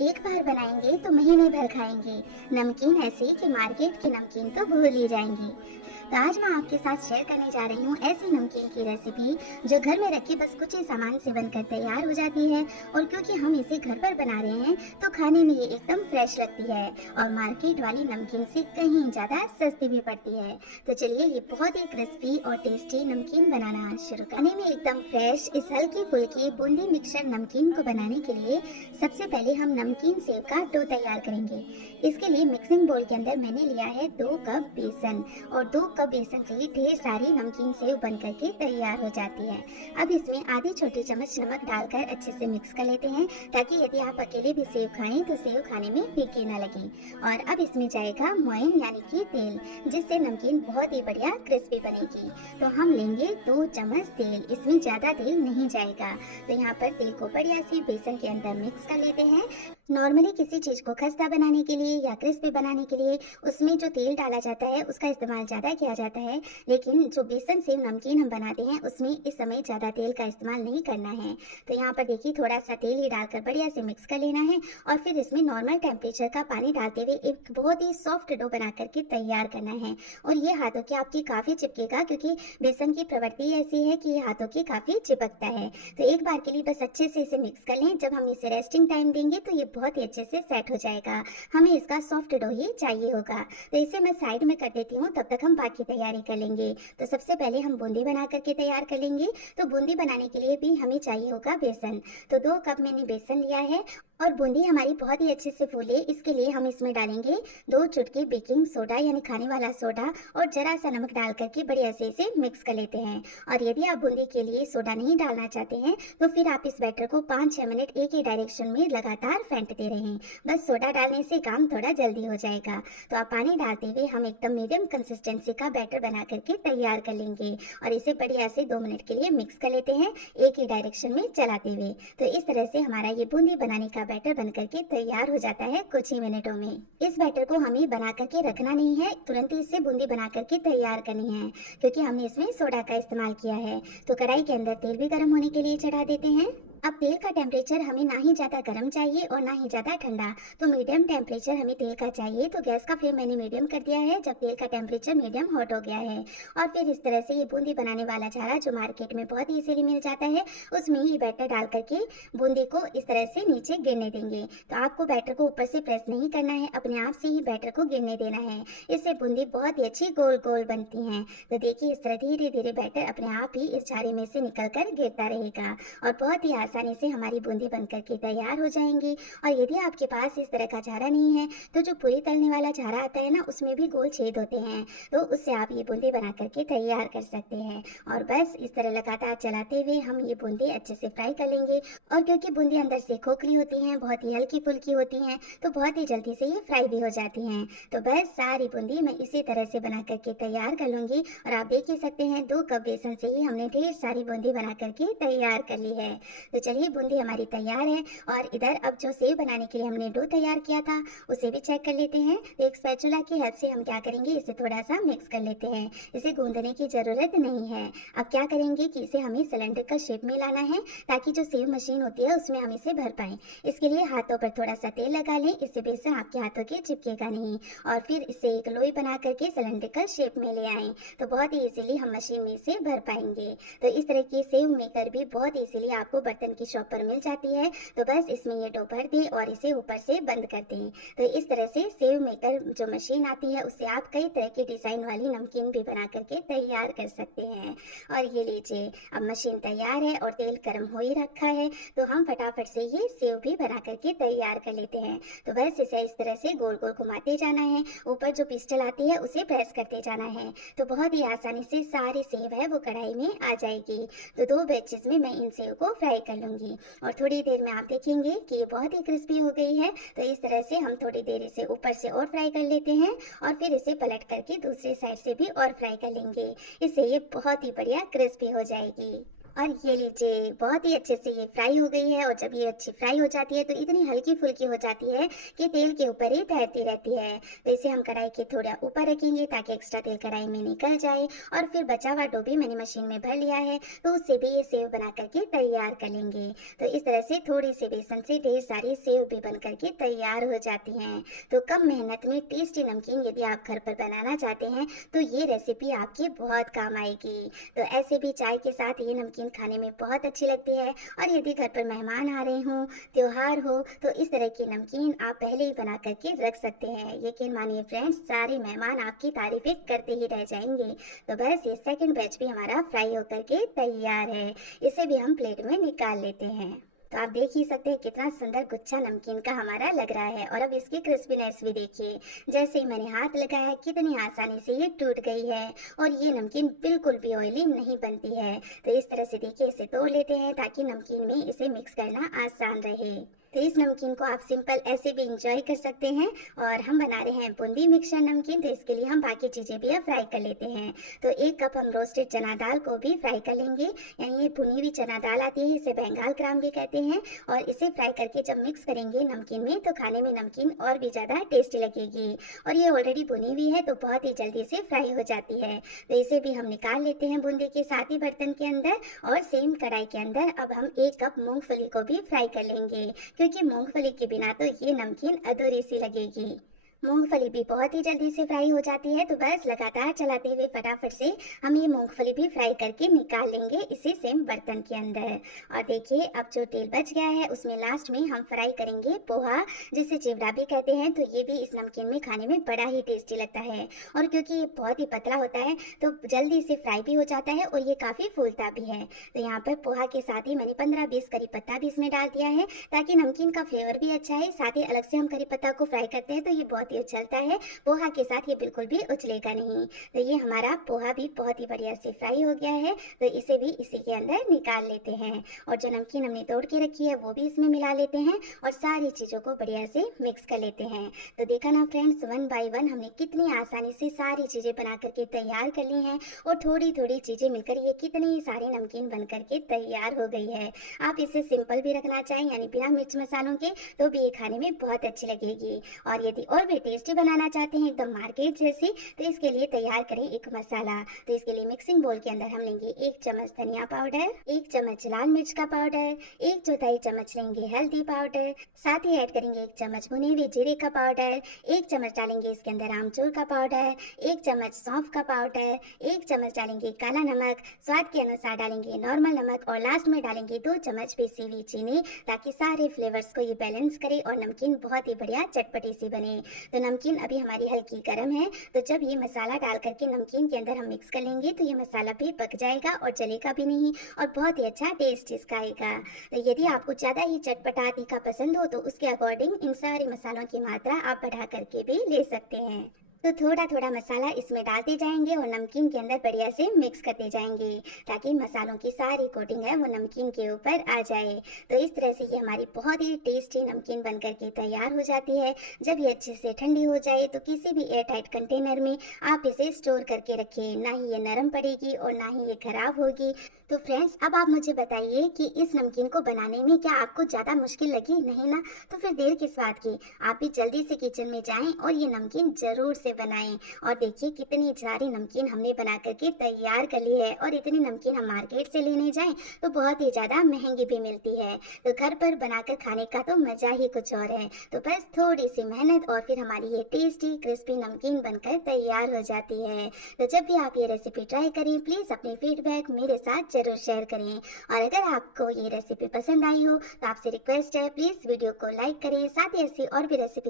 एक बार बनाएंगे तो महीने भर खाएंगे। नमकीन ऐसी कि मार्केट की नमकीन तो भूल ही जाएंगे। तो आज मैं आपके साथ शेयर करने जा रही हूँ ऐसी नमकीन की रेसिपी जो घर में रखे बस कुछ ही सामान से बनकर तैयार हो जाती है। और क्योंकि हम इसे घर पर बना रहे हैं तो खाने में ये एकदम फ्रेश लगती है और मार्केट वाली नमकीन से कहीं ज्यादा सस्ती भी पड़ती है। तो चलिए ये बहुत ही क्रिस्पी और टेस्टी नमकीन बनाना शुरू करने में एकदम फ्रेश इस हल्की फुल्की बूंदी मिक्सचर नमकीन को बनाने के लिए सबसे पहले हम नमकीन सेव का डो तैयार करेंगे। इसके लिए मिक्सिंग बोल के अंदर मैंने लिया है 2 कप बेसन और 2 कप बेसन से ही ढेर सारी नमकीन सेव बन करके तैयार हो जाती है। अब इसमें आधी छोटी चम्मच नमक डालकर अच्छे से मिक्स कर लेते हैं ताकि यदि आप अकेले भी सेव खाएं तो सेव खाने में फीकी ना लगे। और अब इसमें जाएगा मोइन यानी कि तेल, जिससे नमकीन बहुत ही बढ़िया क्रिस्पी बनेगी। तो हम लेंगे 2 चम्मच तेल, इसमें ज्यादा तेल नहीं जाएगा। तो यहाँ पर तेल को बढ़िया सी बेसन के अंदर मिक्स कर लेते हैं। नॉर्मली किसी चीज को खस्ता बनाने के लिए या क्रिस्पी बनाने के लिए उसमें जो तेल डाला जाता है उसका इस्तेमाल ज्यादा किया जाता है, लेकिन जो बेसन से नमकीन हम बनाते हैं उसमें इस समय ज्यादा तेल का इस्तेमाल नहीं करना है। तो यहाँ पर देखिए थोड़ा सा तेल ही डालकर बढ़िया से मिक्स कर लेना है और फिर इसमें नॉर्मल टेम्परेचर का पानी डालते हुए एक बहुत ही सॉफ्ट डो बना करके तैयार करना है। और ये हाथों के आपकी काफी चिपकेगा क्योंकि बेसन की प्रवृत्ति ऐसी है कि ये हाथों की काफी चिपकता है। तो एक बार के लिए बस अच्छे से इसे मिक्स कर लें। जब हम इसे रेस्टिंग टाइम देंगे तो ये बहुत ही अच्छे से सेट हो जाएगा। हमें इसका सॉफ्ट डो ही चाहिए होगा। तो इसे मैं साइड में कर देती हूँ, तब तक हम बाकी तैयारी कर लेंगे। तो सबसे पहले हम बूंदी बना करके तैयार कर लेंगे। तो बूंदी बनाने के लिए भी हमें चाहिए होगा बेसन। तो 2 कप मैंने बेसन लिया है और बूंदी हमारी बहुत ही अच्छे से फूले इसके लिए हम इसमें डालेंगे 2 चुटकी बेकिंग सोडा यानी खाने वाला सोडा और जरा सा नमक डाल करके बढ़िया से इसे मिक्स कर लेते हैं। और यदि आप बूंदी के लिए सोडा नहीं डालना चाहते हैं तो फिर आप इस बैटर को 5-6 मिनट एक ही डायरेक्शन में लगातार फेंटते रहें। बस सोडा डालने से काम थोड़ा जल्दी हो जाएगा। तो आप पानी डालते हुए हम एकदम मीडियम कंसिस्टेंसी का बैटर बना करके तैयार कर लेंगे और इसे बढ़िया से 2 मिनट के लिए मिक्स कर लेते हैं एक ही डायरेक्शन में चलाते हुए। तो इस तरह से हमारा ये बूंदी बनाने का बैटर बन करके तैयार हो जाता है कुछ ही मिनटों में। इस बैटर को हमें बना करके रखना नहीं है, तुरंत ही इससे बूंदी बना करके तैयार करनी है क्योंकि हमने इसमें सोडा का इस्तेमाल किया है। तो कढ़ाई के अंदर तेल भी गर्म होने के लिए चढ़ा देते हैं। अब तेल का टेम्परेचर हमें ना ही ज़्यादा गर्म चाहिए और ना ही ज़्यादा ठंडा, तो मीडियम टेम्परेचर हमें तेल का चाहिए। तो गैस का फ्लेम मैंने मीडियम कर दिया है जब तेल का टेम्परेचर मीडियम हॉट हो गया है। और फिर इस तरह से ये बूंदी बनाने वाला झारा जो मार्केट में बहुत ही इजीली मिल जाता है उसमें ही बैटर डाल करके बूंदी को इस तरह से नीचे गिरने देंगे। तो आपको बैटर को ऊपर से प्रेस नहीं करना है, अपने आप से ही बैटर को गिरने देना है। इससे बूंदी बहुत ही अच्छी गोल गोल बनती हैं। तो देखिए इस तरह धीरे धीरे बैटर अपने आप ही इस झारे में से निकल कर गिरता रहेगा और बहुत ही आसानी से हमारी बूंदी बनकर के तैयार हो जाएंगी। और यदि आपके पास इस तरह का झारा नहीं है तो जो पूरी तलने वाला झारा आता है ना उसमें भी गोल छेद होते हैं, तो उससे आप ये बूंदी बना करके तैयार कर सकते हैं। और बस इस तरह लगातार चलाते हुए हम ये बूंदी अच्छे से फ्राई कर लेंगे। और क्योंकि बूंदी अंदर से खोखली होती हैं, बहुत ही हल्की फुल्की होती हैं, तो बहुत ही जल्दी से ये फ्राई भी हो जाती हैं। तो बस सारी बूंदी मैं इसी तरह से बना करके तैयार कर लूंगी। और आप देख ही सकते हैं 2 कप बेसन से ही हमने ढेर सारी बूंदी बना करके तैयार कर ली है। तो चलिए बूंदी हमारी तैयार है। और इधर अब जो सेव बनाने के लिए हमने डो तैयार किया था उसे भी चेक कर लेते हैं। तो एक स्पैचुला की हेल्प से हम क्या करेंगे, इसे थोड़ा सा मिक्स कर लेते हैं। इसे गूंदने की जरूरत नहीं है। अब क्या करेंगे कि इसे हमें सिलेंड्रिकल शेप में लाना है ताकि जो सेव मशीन होती है उसमें हम इसे भर पाए। इसके लिए हाथों पर थोड़ा सा तेल लगा लें, इससे बेसन आपके हाथों के चिपकेगा नहीं। और फिर इसे एक लोई बना करके सिलेंड्रिकल शेप में ले आए तो बहुत ही इजीली हम मशीन में इसे भर पाएंगे। तो इस तरह की सेव मेकर भी बहुत इजीली आपको बर्तन की शॉप पर मिल जाती है। तो बस इसमें ये डो भर दें और इसे ऊपर से बंद कर दें। तो इस तरह से सेव मेकर जो मशीन आती है उससे आप कई तरह की डिजाइन वाली नमकीन भी बना करके तैयार कर सकते हैं। और ये लीजिए अब मशीन तैयार है और तेल गर्म हो ही रखा है, तो हम फटाफट से ये सेव भी बना करके तैयार कर लेते हैं। तो बस इसे इस तरह से गोल गोल घुमाते जाना है, ऊपर जो पिस्टल आती है उसे प्रेस करते जाना है। तो बहुत ही आसानी से सारी सेव है वो कढ़ाई में आ जाएगी। तो 2 बैचेस में मैं इन सेव को फ्राई कर लूंगी और थोड़ी देर में आप देखेंगे कि ये बहुत ही क्रिस्पी हो गई है। तो इस तरह से हम थोड़ी देर इसे ऊपर से और फ्राई कर लेते हैं और फिर इसे पलट करके दूसरी साइड से भी और फ्राई कर लेंगे। इससे ये बहुत ही बढ़िया क्रिस्पी हो जाएगी। और ये लीजिए बहुत ही अच्छे से ये फ्राई हो गई है, और जब ये अच्छी फ्राई हो जाती है तो इतनी हल्की फुल्की हो जाती है कि तेल के ऊपर ही तैरती रहती है। तो इसे हम कढ़ाई के थोड़ा ऊपर रखेंगे ताकि एक्स्ट्रा तेल कढ़ाई में निकल जाए। और फिर बचा हुआ डो भी मैंने मशीन में भर लिया है, तो उससे भी ये सेव बना करके तैयार कर लेंगे। तो इस तरह से थोड़ी सी बेसन से ढेर सारी सेव भी बन करके तैयार हो जाती हैं। तो कम मेहनत में टेस्टी नमकीन यदि आप घर पर बनाना चाहते हैं तो ये रेसिपी आपकी बहुत काम आएगी। तो ऐसे भी चाय के साथ ये नमकीन खाने में बहुत अच्छी लगती है। और यदि घर पर मेहमान आ रहे हों, त्योहार हो, तो इस तरह की नमकीन आप पहले ही बना करके रख सकते हैं। यकीन मानिए फ्रेंड्स, सारे मेहमान आपकी तारीफें करते ही रह जाएंगे। तो बस ये सेकंड बैच भी हमारा फ्राई होकर के तैयार है। इसे भी हम प्लेट में निकाल लेते हैं। तो आप देख ही सकते हैं कितना सुंदर गुच्छा नमकीन का हमारा लग रहा है। और अब इसकी क्रिस्पीनेस भी देखिए, जैसे ही मैंने हाथ लगाया कितनी आसानी से ये टूट गई है। और ये नमकीन बिल्कुल भी ऑयली नहीं बनती है। तो इस तरह से देखिए इसे तोड़ लेते हैं ताकि नमकीन में इसे मिक्स करना आसान रहे। तो इस नमकीन को आप सिंपल ऐसे भी इंजॉय कर सकते हैं। और हम बना रहे हैं बूंदी मिक्सचर नमकीन, तो इसके लिए हम बाकी चीज़ें भी अब फ्राई कर लेते हैं। तो 1 कप हम रोस्टेड चना दाल को भी फ्राई कर लेंगे। यानी ये भुनी हुई चना दाल आती है, इसे बंगाल ग्राम भी कहते हैं। और इसे फ्राई करके जब मिक्स करेंगे नमकीन में तो खाने में नमकीन और भी ज़्यादा टेस्टी लगेगी। और ये ऑलरेडी भुनी हुई है तो बहुत ही जल्दी से फ्राई हो जाती है। तो इसे भी हम निकाल लेते हैं बूंदी के साथ ही बर्तन के अंदर। और सेम कढ़ाई के अंदर अब हम 1 कप मूंगफली को भी फ्राई कर लेंगे, क्योंकि मूंगफली के बिना तो ये नमकीन अधूरी सी लगेगी। मूंगफली भी बहुत ही जल्दी से फ्राई हो जाती है, तो बस लगातार चलाते हुए फटाफट से हम ये मूंगफली भी फ्राई करके निकाल लेंगे इसी सेम बर्तन के अंदर। और देखिए अब जो तेल बच गया है उसमें लास्ट में हम फ्राई करेंगे पोहा, जिसे चिवड़ा भी कहते हैं। तो ये भी इस नमकीन में खाने में बड़ा ही टेस्टी लगता है। और क्योंकि ये बहुत ही पतला होता है तो जल्दी से फ्राई भी हो जाता है और ये काफ़ी फूलता भी है। तो यहाँ पर पोहा के साथ ही मैंने 15-20 करी पत्ता भी इसमें डाल दिया है ताकि नमकीन का फ्लेवर भी अच्छा है। साथ ही अलग से हम करी पत्ता को फ्राई करते हैं तो ये बहुत ही उछलता है, पोहा के साथ ये बिल्कुल भी उछलेगा नहीं। तो ये हमारा पोहा भी बहुत ही बढ़िया से फ्राई हो गया है, तो इसे भी इसी के अंदर निकाल लेते हैं। और जो नमकीन हमने तोड़ के रखी है वो भी इसमें मिला लेते हैं और सारी चीज़ों को बढ़िया से मिक्स कर लेते हैं। तो देखा ना फ्रेंड्स, 1 बाय 1 हमने कितनी आसानी से सारी चीज़ें बना करके तैयार कर ली हैं। और थोड़ी थोड़ी चीज़ें मिलकर ये कितनी सारी नमकीन बन करके तैयार हो गई है। आप इसे सिंपल भी रखना चाहें यानी बिना मिर्च मसालों के, तो भी ये खाने में बहुत अच्छी लगेगी। और यदि और भी टेस्टी बनाना चाहते हैं एकदम मार्केट जैसी, तो इसके लिए तैयार करें एक मसाला। तो इसके लिए मिक्सिंग बोल के अंदर हम लेंगे 1 चम्मच धनिया पाउडर, 1 चम्मच लाल मिर्च का पाउडर, 1/4 चम्मच लेंगे हल्दी पाउडर, साथ ही ऐड करेंगे 1 चम्मच भुने हुए जीरे का पाउडर, 1 चम्मच डालेंगे इसके अंदर आमचूर का पाउडर, 1 चम्मच सौंफ का पाउडर, 1 चम्मच डालेंगे काला नमक, स्वाद के अनुसार डालेंगे नॉर्मल नमक, और लास्ट में डालेंगे 2 चम्मच पिसी हुई चीनी, ताकि सारे फ्लेवर्स को ये बैलेंस करे और नमकीन बहुत ही बढ़िया चटपटी सी बने। तो नमकीन अभी हमारी हल्की गर्म है, तो जब ये मसाला डाल करके नमकीन के अंदर हम मिक्स कर लेंगे तो ये मसाला भी पक जाएगा और जलेगा भी नहीं और बहुत ही अच्छा टेस्ट इसका आएगा। तो यदि आपको ज़्यादा ही चटपटा तीखा पसंद हो तो उसके अकॉर्डिंग इन सारे मसालों की मात्रा आप बढ़ा करके भी ले सकते हैं। तो थोड़ा थोड़ा मसाला इसमें डालते जाएंगे और नमकीन के अंदर बढ़िया से मिक्स करते जाएंगे ताकि मसालों की सारी कोटिंग है वो नमकीन के ऊपर आ जाए। तो इस तरह से ये हमारी बहुत ही टेस्टी नमकीन बन करके तैयार हो जाती है। जब ये अच्छे से ठंडी हो जाए तो किसी भी एयरटाइट कंटेनर में आप इसे स्टोर करके रखें, ना ही ये नरम पड़ेगी और ना ही ये खराब होगी। तो फ्रेंड्स, अब आप मुझे बताइए कि इस नमकीन को बनाने में क्या आपको ज़्यादा मुश्किल लगी? नहीं ना? तो फिर देर किस बात की, आप भी जल्दी से किचन में जाएं और ये नमकीन ज़रूर से बनाएं। और देखिए कितनी सारी नमकीन हमने बना करके तैयार कर ली है। और इतनी नमकीन हम मार्केट से लेने जाएं तो बहुत ही ज़्यादा महंगी भी मिलती है। तो घर पर बनाकर खाने का तो मज़ा ही कुछ और है। तो बस थोड़ी सी मेहनत और फिर हमारी ये टेस्टी क्रिस्पी नमकीन बनकर तैयार हो जाती है। तो जब भी आप ये रेसिपी ट्राई करें प्लीज़ अपनी फीडबैक मेरे साथ जरूर शेयर करें। और अगर आपको ये रेसिपी पसंद आई हो तो आपसे रिक्वेस्ट है प्लीज़ वीडियो को लाइक करें, साथ ही ऐसी और भी रेसिपी